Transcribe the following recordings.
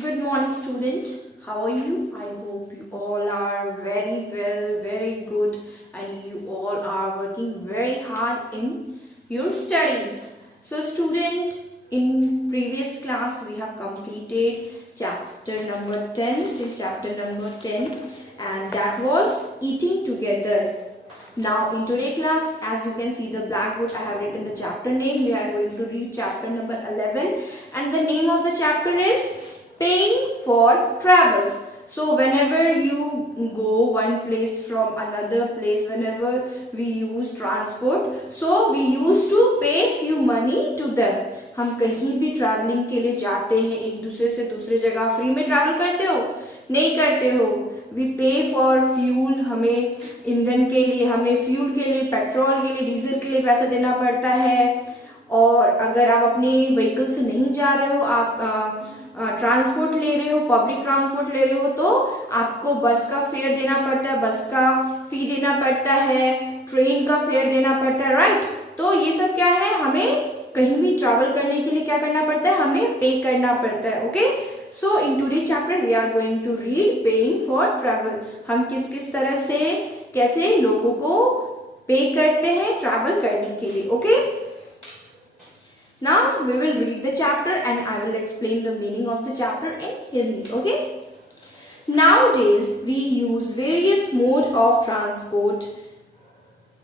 Good morning, student. How are you? I hope you all are very well, very good, and you all are working very hard in your studies. So, student, in previous class we have completed chapter number 10 till chapter number 10, and that was eating together. Now, in today's class, as you can see the blackboard, I have written the chapter name. We are going to read chapter number 11, and the name of the chapter is paying for travels. So whenever you go one place from another place, whenever we use transport, so we used to pay few money to them. हम कहीं भी travelling के लिए जाते हैं, एक दूसरे से दूसरे जगह फ्री में ट्रैवल करते हो? नहीं करते हो. वी पे फॉर फ्यूल, हमें ईंधन के लिए, हमें फ्यूल के लिए, पेट्रोल के लिए, डीजल के लिए पैसा देना पड़ता है. और अगर आप अपनी व्हीकल से नहीं जा रहे हो, आप ट्रांसपोर्ट ले रहे हो, पब्लिक ट्रांसपोर्ट ले रहे हो, तो आपको बस का फेयर देना पड़ता है, बस का फी देना पड़ता है, ट्रेन का फेयर देना पड़ता है, राइट. तो ये सब क्या है, हमें कहीं भी ट्रैवल करने के लिए क्या करना पड़ता है, हमें पे करना पड़ता है. Okay, so in today chapter we are going to read paying for travel. हम किस किस तरह से कैसे लोगों को पे करते हैं ट्रैवल करने के लिए. Okay, now we will read the chapter and I will explain the meaning of the chapter in Hindi. Okay, nowadays we use various mode of transport.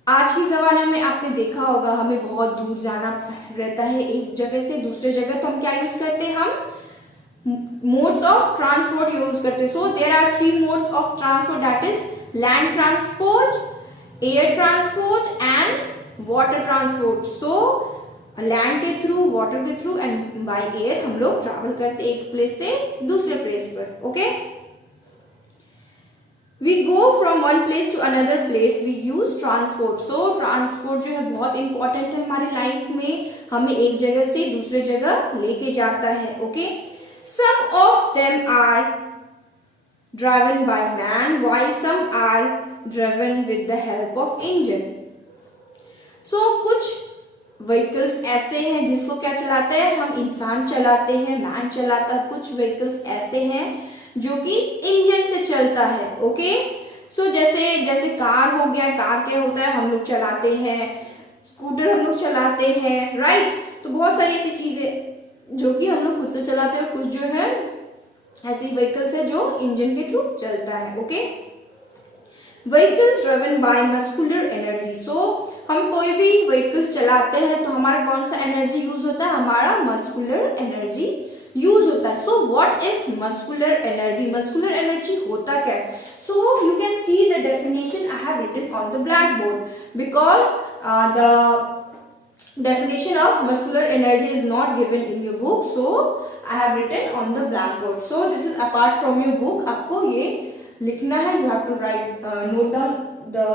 आज के ज़माने में आपने देखा होगा हमें बहुत दूर जाना रहता है एक जगह से दूसरे जगह, तो हम क्या यूज करते हैं, हम मोड्स ऑफ ट्रांसपोर्ट यूज करते हैं. So there are 3 modes of transport, that is land transport, air transport and water transport. So land के थ्रू, वाटर के थ्रू एंड बाय एयर हम लोग ट्रैवल करते एक प्लेस से दूसरे प्लेस पर. Okay, we go from one place to another place, we use transport. So transport जो है बहुत इंपॉर्टेंट है हमारी लाइफ में, हमें एक जगह से दूसरे जगह लेके जाता है. Okay, some of them are driven by man while some are driven with the help of engine. So कुछ व्हीकल्स ऐसे हैं जिसको क्या चलाता है, हम इंसान चलाते हैं, मैन चलाता है. कुछ व्हीकल्स ऐसे हैं जो कि इंजन से चलता है. ओके, सो जैसे कार हो गया, कार क्या होता है, हम लोग चलाते हैं, स्कूटर हम लोग चलाते हैं, राइट. तो बहुत सारी ऐसी चीजें जो कि हम लोग खुद से चलाते हैं, कुछ जो है ऐसी व्हीकल्स है जो इंजन के थ्रू चलता है. Okay, vehicles driven by muscular energy. So हम कोई भी व्हीकल्स चलाते हैं तो हमारा कौन सा एनर्जी यूज होता है, हमारा मस्कुलर एनर्जी यूज होता है. So what is muscular energy, muscular energy होता क्या है. So you can see the definition I have written on the black board, because the definition of muscular energy is not given in your book, so I have written on the black board. So this is apart from your book, आपको ये लिखना है, you have to write note down the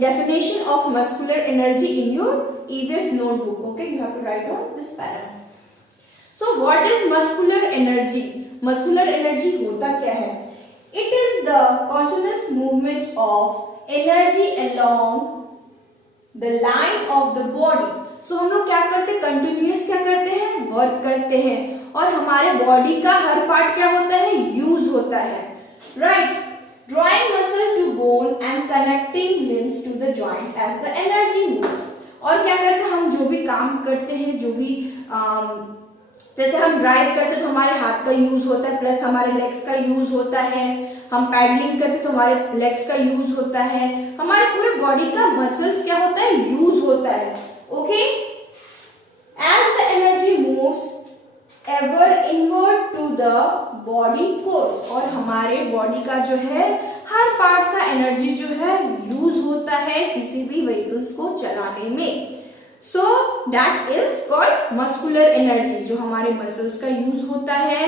definition of muscular energy in your EVS notebook. Okay, you have to write down this para. So what is muscular energy? Muscular energy होता क्या है? It is the continuous movement of energy along the line of the body. So हम लोग क्या करते हैं, continuous क्या करते हैं, वर्क करते हैं, और हमारे बॉडी का हर पार्ट क्या होता है, यूज होता है, right. Drawing muscle to bone and connecting limbs to the joint as the energy moves. और क्या करते हैं, हम जो भी काम करते हैं, जो भी जैसे हम ड्राइव करते हैं तो हमारे हाथ का यूज होता है, प्लस हमारे लेग्स का यूज होता है. हम पैडलिंग करते हैं तो हमारे लेग्स का यूज होता है, हमारे पूरे बॉडी का मसल्स क्या होता है, यूज होता है. Okay, as the energy moves ever inward to the body course. और हमारे बॉडी का जो है हर पार्ट का एनर्जी जो है यूज होता है किसी भी व्हीकल्स को चलाने में. So that is called muscular energy, जो हमारे मसल्स का यूज होता है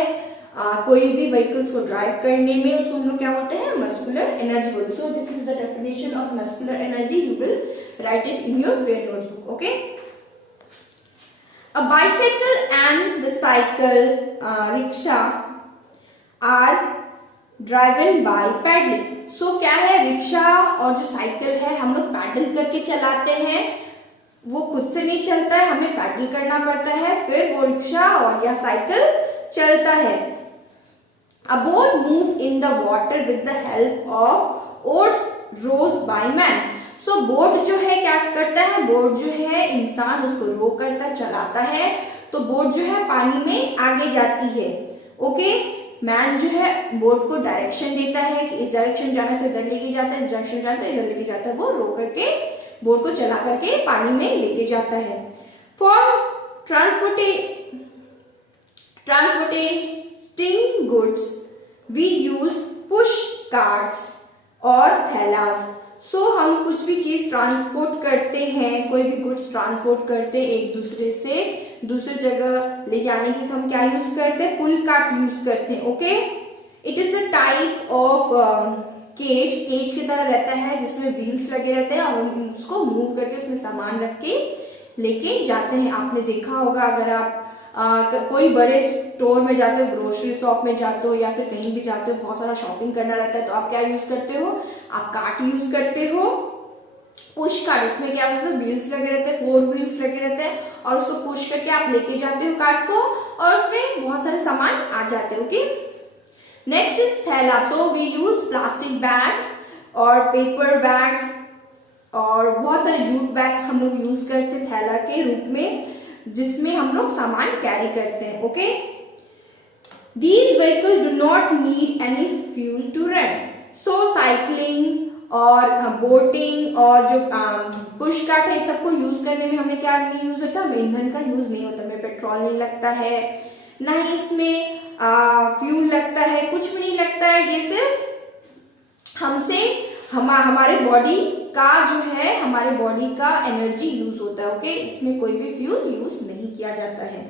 कोई भी व्हीकल्स को ड्राइव करने में, उसको हम लोग क्या बोलते हैं, मस्कुलर एनर्जी बोलते हैं. सो this is the definition of muscular energy, you will write it in your fair notebook. Okay, a bicycle and the cycle rickshaw are driven by paddling. So क्या है, रिक्शा और जो साइकिल है हम लोग pedal करके चलाते हैं, वो खुद से नहीं चलता है, हमें पैडल करना पड़ता है, फिर वो रिक्शा और या साइकिल चलता है। A boat move in the water with the help of oars rowed by man. So boat जो है क्या करता है, बोट जो है इंसान उसको रो करता चलाता है, तो बोट जो है पानी में आगे जाती है। ओके, मैन जो है बोट को डायरेक्शन देता है कि इस डायरेक्शन जाना है तो इधर लेके जाता है, इस डायरेक्शन जाना तो इधर लेके जाता है, वो रो करके बोट को चला करके पानी में लेके जाता है। For transporting goods we use push carts और थैलास। सो हम कुछ भी चीज ट्रांसपोर्ट करते हैं, कोई भी गुड्स ट्रांसपोर्ट करते हैं एक दूसरे से दूसरी जगह ले जाने के, तो हम क्या यूज करते हैं, पुल कार्ट यूज करते हैं। Okay, it is a type of cage की तरह रहता है जिसमें व्हील्स लगे रहते हैं और हम उसको मूव करके उसमें सामान रख के लेके जाते हैं। आपने देखा होगा अगर आप कोई बड़े स्टोर में जाते हो, ग्रोसरी शॉप में जाते हो या फिर कहीं भी जाते हो, बहुत सारा शॉपिंग करना रहता है, तो आप क्या यूज करते हो, आप कार्ट यूज करते हो, पुश कार्ट। इसमें क्या होता है, व्हील्स लगे रहते हैं, 4 व्हील्स लगे रहते हैं और उसको पुश करके आप लेके जाते हो कार्ट को और उसमें बहुत सारे सामान आ जाते हैं। ओके, नेक्स्ट इज थैला। So we use plastic bags और पेपर बैग्स और बहुत सारे जूट बैग्स हम लोग यूज करते हैं थैला के रूप में, जिसमें हम लोग सामान कैरी करते हैं। Okay, these vehicle do not need any fuel to run. So cycling और बोटिंग और जो पुश कार्ट है, सबको यूज करने में हमें क्या नहीं यूज होता, हमें ईंधन का यूज नहीं होता, हमें पेट्रोल नहीं लगता है, ना ही इसमें फ्यूल लगता है, कुछ भी नहीं लगता है। ये सिर्फ हमसे हमारे बॉडी का जो है, हमारे बॉडी का एनर्जी यूज होता है। ओके, इसमें कोई भी फ्यूल यूज नहीं किया जाता है।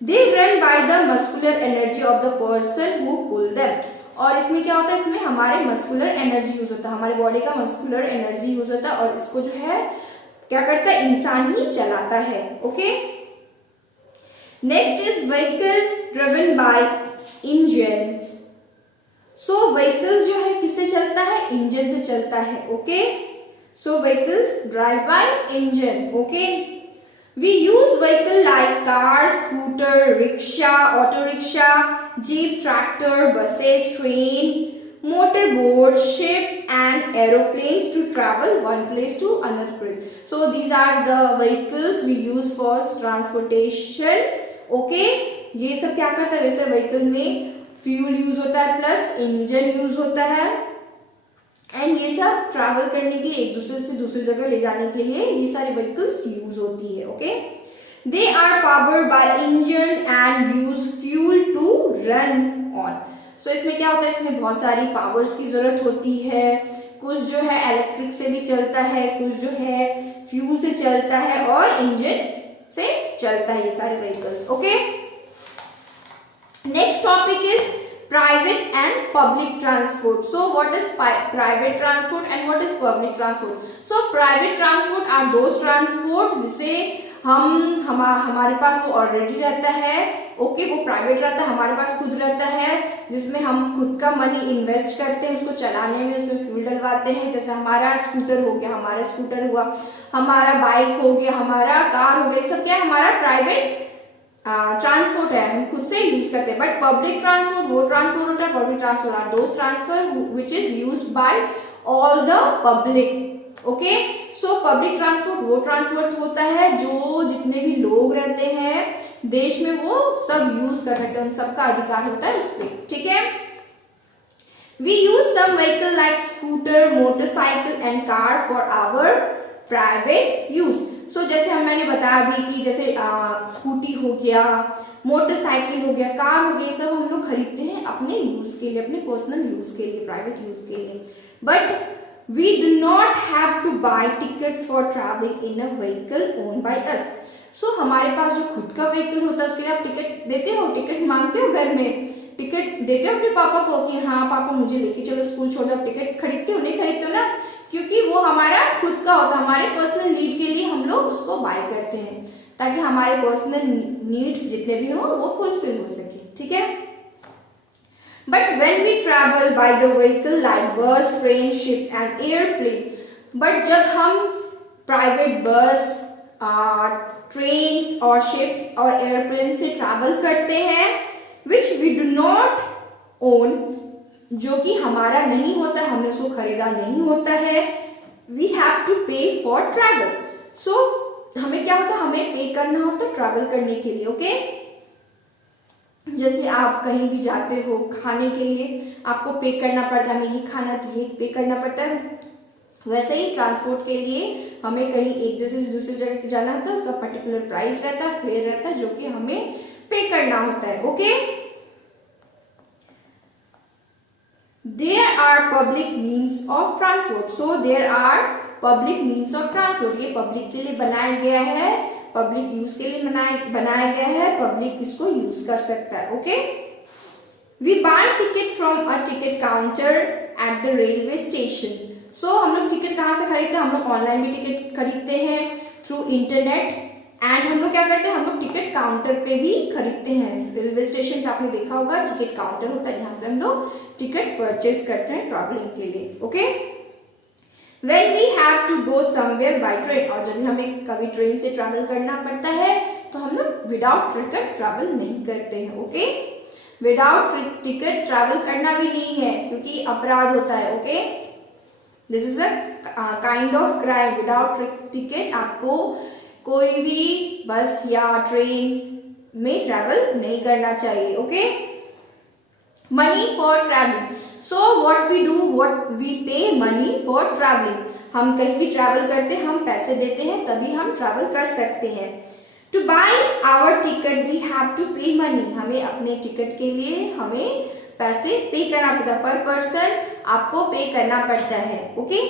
They run by the muscular energy of the person who pull them. और इसमें क्या होता है, इसमें हमारे मस्कुलर एनर्जी यूज होता है, हमारे बॉडी का मस्कुलर एनर्जी यूज होता है और इसको जो है क्या करता है, इंसान ही चलाता है। Okay, next is vehicle driven by engines. So vehicles जो है किससे चलता है, इंजन से चलता है। Okay, so vehicles drive by engine. Okay, we use vehicle like car, scooter, rickshaw, auto rickshaw, jeep, tractor, buses, train, motor boat, ship and aeroplane to travel one place to another place. So these are the vehicles we use for transportation. Okay, ये सब क्या करता है, वैसे vehicle में fuel use होता है plus engine use होता है एंड ये सब ट्रैवल करने के लिए एक दूसरे से दूसरी जगह ले जाने के लिए ये सारे व्हीकल्स यूज होती है। Okay, they are powered by engine and use fuel to run on. So इसमें क्या होता है, इसमें बहुत सारी पावर्स की जरूरत होती है, कुछ जो है इलेक्ट्रिक से भी चलता है, कुछ जो है फ्यूल से चलता है और इंजन से चलता है ये सारे vehicles. Okay, next topic is private and public transport. So what is private transport and what is public transport? So private transport are those transport जिसे हमारे पास वो ऑलरेडी रहता है। ओके, वो प्राइवेट रहता है, हमारे पास खुद रहता है, जिसमें हम खुद का मनी इन्वेस्ट करते हैं उसको चलाने में, उसमें फ्यूल डलवाते हैं। जैसे हमारा स्कूटर हो गया, हमारा स्कूटर हुआ, हमारा बाइक हो गया, हमारा कार हो गया, सब क्या है, हमारा प्राइवेट ट्रांसपोर्ट है, हम खुद से यूज करते हैं। बट पब्लिक ट्रांसपोर्ट वो ट्रांसपोर्ट होता है, public transport are those transport which is used by all the public. Okay, so public transport वो ट्रांसपोर्ट होता है जो जितने भी लोग रहते हैं देश में वो सब यूज कर सकते हैं, उन सबका अधिकार होता है उस पर। ठीक है, we use some vehicle like scooter, motorcycle and car for our private use. So जैसे मैंने बताया अभी कि जैसे स्कूटी हो गया, मोटरसाइकिल हो गया, कार हो गया, ये सब हम लोग खरीदते हैं अपने यूज के लिए, अपने पर्सनल यूज के लिए, प्राइवेट यूज के लिए। But we do not have to buy tickets for travelling in a vehicle own by us. So हमारे पास जो खुद का व्हीकल होता है उसके लिए आप टिकट देते हो, टिकट मांगते हो, घर में टिकट देते हो अपने पापा को कि हाँ पापा मुझे लेके चलो स्कूल छोड़ दो, टिकट खरीदते हो, नहीं खरीदते हो ना, क्योंकि वो हमारा खुद का होता है, हमारे पर्सनल नीड के लिए हम लोग उसको बाय करते हैं ताकि हमारे पर्सनल नीड्स जितने भी हो वो फुलफिल हो सके। ठीक है, but when we travel by the vehicle like bus, train, ship and airplane, but जब हम प्राइवेट बस, ट्रेन और शिप और एयरप्लेन से ट्रैवल करते हैं which we do not own, जो कि हमारा नहीं होता, हमने उसको खरीदा नहीं होता है, वी हैव टू पे फॉर ट्रैवल। सो हमें क्या होता है, हमें पे करना होता है ट्रैवल करने के लिए। ओके, जैसे आप कहीं भी जाते हो खाने के लिए, आपको पे करना पड़ता है, हमें ये खाना तो ये पे करना पड़ता है। वैसे ही ट्रांसपोर्ट के लिए हमें कहीं एक जगह से दूसरी जगह जाना होता है, उसका पर्टिकुलर प्राइस रहता है, फेयर रहता है, जो कि हमें पे करना होता है। Okay, there are public means of transport. So there are public means of transport, ये पब्लिक के लिए बनाया गया है, पब्लिक यूज के लिए बनाया गया है, पब्लिक इसको यूज कर सकता है। Okay, we buy ticket from a ticket counter at the railway station. So हम लोग टिकट कहाँ से खरीदते हैं, हम लोग ऑनलाइन भी टिकट खरीदते हैं थ्रू इंटरनेट, एंड हम लोग क्या करते हैं, हम लोग टिकट काउंटर पे भी खरीदते हैं। रेलवे स्टेशन पे आपने देखा होगा टिकट काउंटर होता है, जहाँ से हम लोग टिकट परचेज करते हैं ट्रैवलिंग के लिए। Okay, When we have to go somewhere by train, और जब हमें कभी ट्रेन से ट्रैवल करना पड़ता है तो हम लोग विदाउट टिकट ट्रैवल नहीं करते हैं। ओके, विदाउट टिकट ट्रैवल करना भी नहीं है, क्योंकि अपराध होता है। Okay, this is a kind of crime. Without ticket आपको कोई भी बस या ट्रेन में ट्रैवल नहीं करना चाहिए। Okay, money for travelling. So what we do, what we pay money for travelling. हम कहीं भी ट्रैवल करते हैं, हम पैसे देते हैं, तभी हम ट्रैवल कर सकते हैं। To buy our ticket we have to pay money. हमें अपने टिकट के लिए हमें पैसे पे करना पड़ता है, पर पर्सन आपको पे करना पड़ता है। Okay,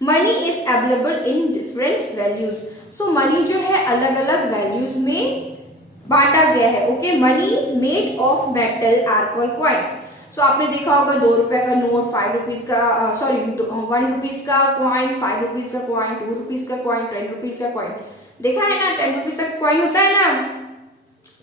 money is available in different values. So money जो है अलग अलग वैल्यूज में बांटा गया है। Okay, money made of metal are called coins. So आपने देखा होगा 2 रुपए का नोट, 5 रुपीज का 1 रुपीज का कॉइन, 5 रुपीज का कॉइन, 2 रुपीज का कॉइन, 10 रुपीज का कॉइन, देखा है ना, 10 रुपीज का कॉइन होता है ना,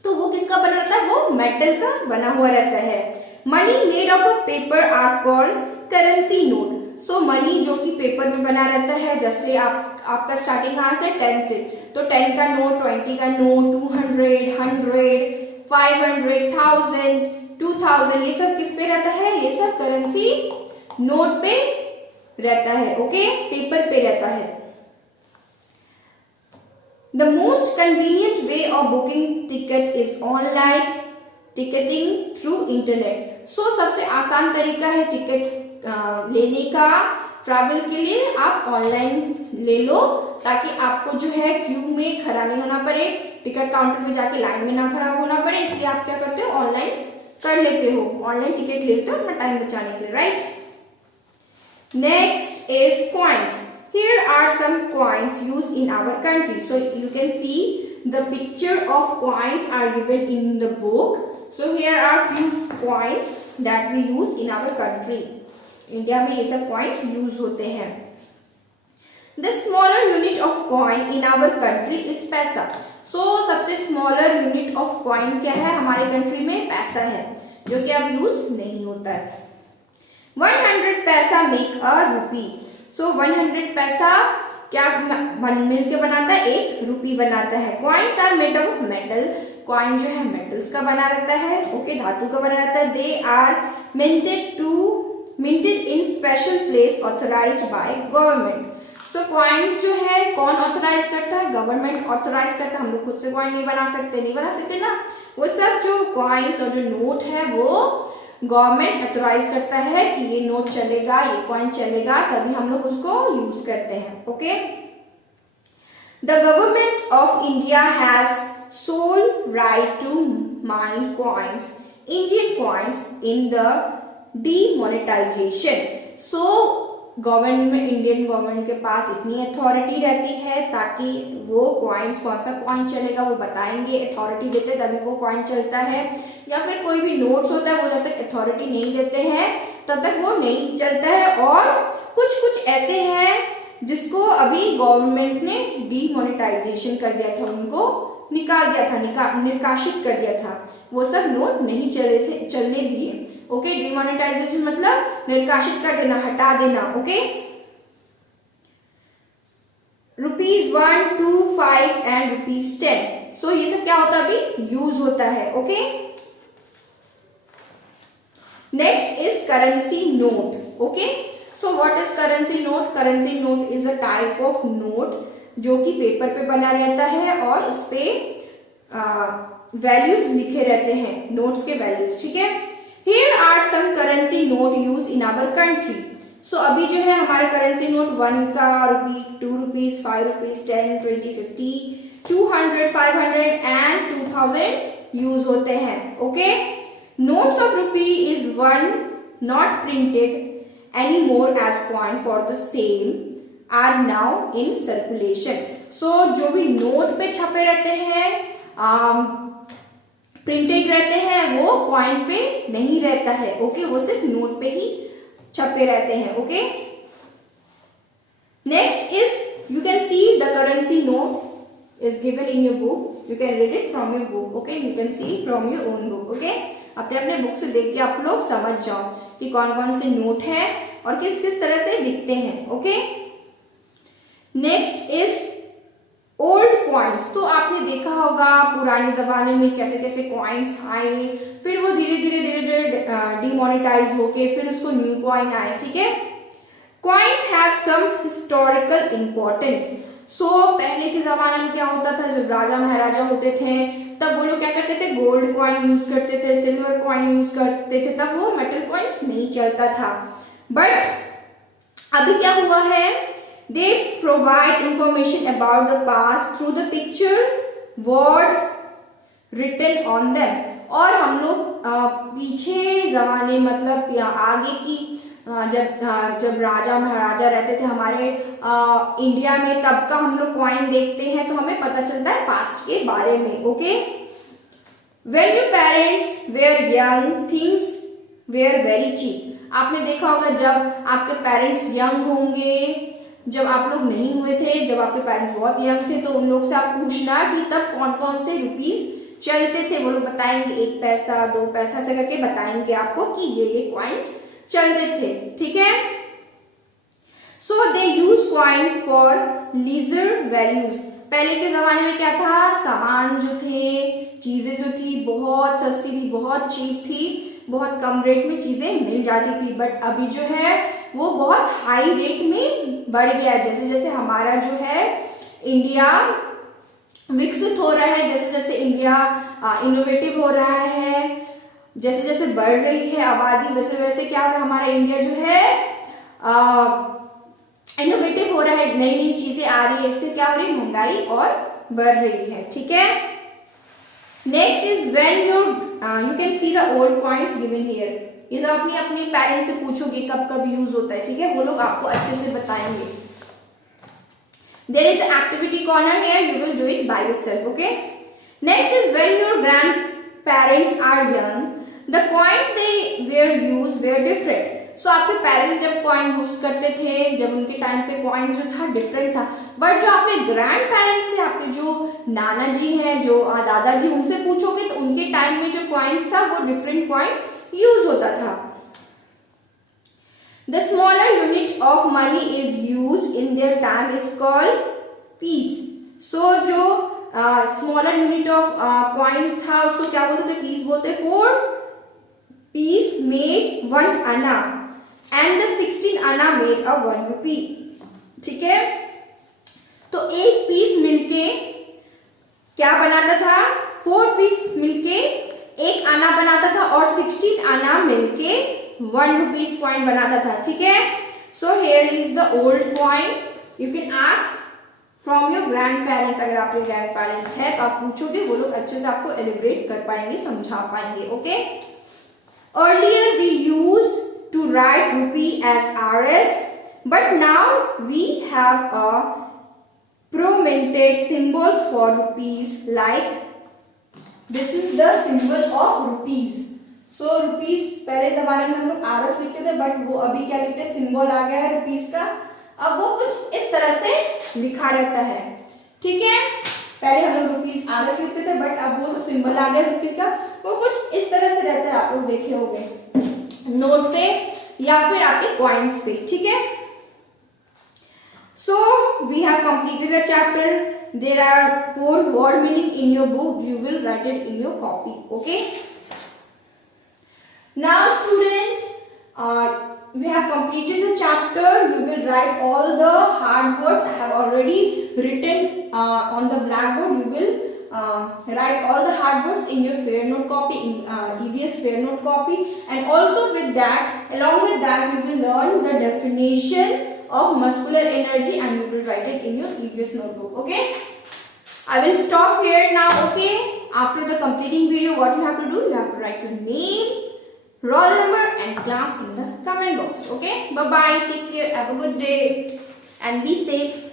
तो वो किसका बना रहता है, वो मेटल का बना हुआ रहता है। Money made of a paper are called currency note. So money जो कि पेपर में बना रहता है, जैसे आपका स्टार्टिंग कहाँ से, 10 से, तो 10 का नोट, 20 का नोट, 200, 100, 500, 1000, 2000, ये सब किस पे रहता है, ये सब करेंसी नोट पे रहता है। ओके, पेपर पे रहता है। The most convenient way of booking ticket is online ticketing through internet. So सबसे आसान तरीका है टिकट लेने का ट्रैवल के लिए, आप ऑनलाइन ले लो, ताकि आपको जो है क्यू में खड़ा नहीं होना पड़े, टिकट काउंटर में जाके लाइन में ना खड़ा होना पड़े, इसलिए आप क्या करते हो, ऑनलाइन कर लेते हो, ऑनलाइन टिकट लेते हो अपना टाइम बचाने के लिए, right. Next is coins. Here are some coins used in our country. So you can see the picture of coins are given in the book. So here are few coins that we use in our country. India में ये सब coins use होते हैं। The smaller unit of coin in our country is पैसा. So सबसे smaller unit of coin क्या है हमारे कंट्री में, पैसा है, जो कि अब यूज नहीं होता है। 100 पैसा make a rupee. सो 100 पैसा क्या मिल के बनाता है, 1 रुपी बनाता है। Coins are made of metal. Coin जो है मेटल्स का बना रहता है, ओके, धातु का बना रहता है। They are minted in special place authorised by government. So coins जो है कौन ऑथराइज करता है, गवर्नमेंट ऑथराइज करता है। हम लोग खुद से कॉइन नहीं बना सकते ना, वो सब जो कॉइन्स और जो नोट है वो गवर्नमेंट ऑथराइज करता है कि ये नोट चलेगा, ये कॉइन चलेगा, तभी हम लोग उसको यूज करते हैं। Okay, the government of India has sole right to mine coins, Indian coins in the demonetisation. So government, Indian government के पास इतनी अथॉरिटी रहती है ताकि वो कॉइन्स, कौन सा कॉइन चलेगा वो बताएंगे, अथॉरिटी देते तभी वो कॉइन चलता है। या फिर कोई भी नोट्स होता है वो जब तक अथॉरिटी नहीं देते हैं तब तक वो नहीं चलता है। और कुछ ऐसे हैं जिसको अभी गवर्नमेंट ने डीमोनेटाइजेशन कर दिया था, उनको निकाल दिया था, निकाशित कर दिया था, वो सब नोट नहीं चलने दिए। ओके, डीमोनेटाइजेशन मतलब निर्काशित कर देना, हटा देना। Okay, ₹1, 2, 5 and ₹10। सो ये सब क्या होता है, अभी यूज होता है। Okay, Next is currency note. Okay, so what is currency note? Currency note is a type of note जो कि पेपर पे बना रहता है और उस पे वैल्यूज लिखे रहते हैं, नोट्स के वैल्यूज, ठीक है। Here are some currency note used in our country. So अभी जो है हमारा करेंसी नोट 1 का, rupee, 2 rupees, 5 rupees, 10, 20, 50, 200, 500 and 2000 use होते हैं। Okay, notes of rupee is one not printed any more as coin for the same are now in circulation. So जो भी note पे छपे रहते हैं, प्रिंटेड रहते हैं, वो कॉइन पे नहीं रहता है। ओके, वो सिर्फ नोट पे ही छपे रहते हैं। Okay, next is you can see the currency note is given in your book, you can read it from your book. Okay, you can C from your own book. Okay, अपने अपने book से देख के आप लोग समझ जाओ कि कौन कौन से नोट है और किस किस तरह से दिखते हैं। Okay, next is old coins. तो आपने देखा होगा पुराने जमाने में कैसे कैसे कॉइन्स आए, फिर वो धीरे धीरे धीरे धीरे डिमोनेटाइज होके फिर उसको न्यू कॉइन आए। ठीक है, coins have some historical importance. So पहले के जमाने में क्या होता था, जब राजा महाराजा होते थे तब वो लोग क्या करते थे, गोल्ड कॉइन यूज करते थे, सिल्वर कॉइन यूज करते थे, तब वो मेटल कॉइन्स नहीं चलता था। बट अभी क्या हुआ है, they provide information about the past through the picture word written on them। और हम लोग पीछे जमाने मतलब आगे की जब राजा महाराजा रहते थे हमारे इंडिया में, तब का हम लोग कॉइन देखते हैं तो हमें पता चलता है पास्ट के बारे में। Okay, when your parents were young things were very cheap। आपने देखा होगा जब आपके पेरेंट्स यंग होंगे, जब आप लोग नहीं हुए थे, जब आपके पेरेंट्स बहुत यंग थे, तो उन लोग से आप पूछना कि तब कौन कौन से रुपीस चलते थे, वो लोग बताएंगे 1 पैसा 2 पैसा ऐसे करके बताएंगे आपको कि ये कॉइन्स चलते थे। ठीक है, so they use coin for leisure values. पहले के जमाने में क्या था, सामान जो थे, चीजें जो थी बहुत सस्ती थी, बहुत चीप थी, बहुत कम रेट में चीजें मिल जाती थी। बट अभी जो है वो बहुत हाई रेट में बढ़ गया है। जैसे जैसे हमारा जो है इंडिया विकसित हो रहा है, जैसे जैसे इंडिया इनोवेटिव हो रहा है, जैसे जैसे बढ़ रही है आबादी, वैसे वैसे क्या हो रहा है, हमारा इंडिया जो है इनोवेटिव हो रहा है, नई नई चीजें आ रही है, इससे क्या हो रही है, महंगाई और बढ़ रही है। ठीक है, next is when you can see the old coins given here. ये सब अपनी अपनी पेरेंट्स से पूछोगे कब कब यूज होता है। ठीक है, वो लोग आपको अच्छे से बताएंगे। There is activity corner here, you will do it by yourself. Okay, next is when your grand parents are young the coins they were use were different. So आपके पेरेंट्स जब कॉइन यूज करते थे, जब उनके time पे coin जो था different था, बट जो आपके ग्रैंड पेरेंट्स थे, आपके जो नाना जी हैं, जो दादाजी, उनसे पूछोगे तो उनके टाइम में जो कॉइन्स था वो डिफरेंट कॉइन यूज होता था। The smaller unit of money is used in their time is called piece। So जो smaller unit of coins था उसको क्या बोलते थे, piece बोलते। 4 piece made 1 anna and the 16 anna made a 1 rupee। ठीक है, तो एक पीस मिलके क्या बनाता था, 4 पीस मिलके 1 आना बनाता था और 16 आना मिलके 1 रुपीज कॉइन बनाता था। ठीक है, so here is the old coin. You can ask from your grand parents. अगर आपके ग्रैंड पेरेंट्स है तो आप पूछोगे, वो लोग अच्छे से आपको एलिब्रेट कर पाएंगे, समझा पाएंगे। Okay, earlier we use to write rupee as RS, but now we have a prominent symbols for rupees like this is the symbol of rupees. So rupees पहले जमाने में हम लोग RS लिखते थे, बट वो अभी क्या लिखते हैं, सिंबल आ गया है रुपीज का। अब वो कुछ इस तरह से लिखा रहता है। ठीक है, पहले हम लोग रुपीज RS लिखते थे, बट अब वो सिंबल आ गया रुपी का, वो कुछ इस तरह से रहता है। आप लोग देखे होंगे नोट पे या फिर आपके कॉइन्स पे। ठीक है, so we have completed the chapter. There are 4 word meaning in your book. You will write it in your copy. Okay. Now student, we have completed the chapter. We will write all the hard words. I have already written on the blackboard. You will write all the hard words in your fair note copy, in EVS fair note copy, and also with that, along with that, you will learn the definition of muscular energy and you will write it in your EVS notebook. Okay, I will stop here now. Okay, after the completing video, what you have to do, you have to write your name, roll number and class in the comment box. Okay, bye bye, take care, have a good day and be safe.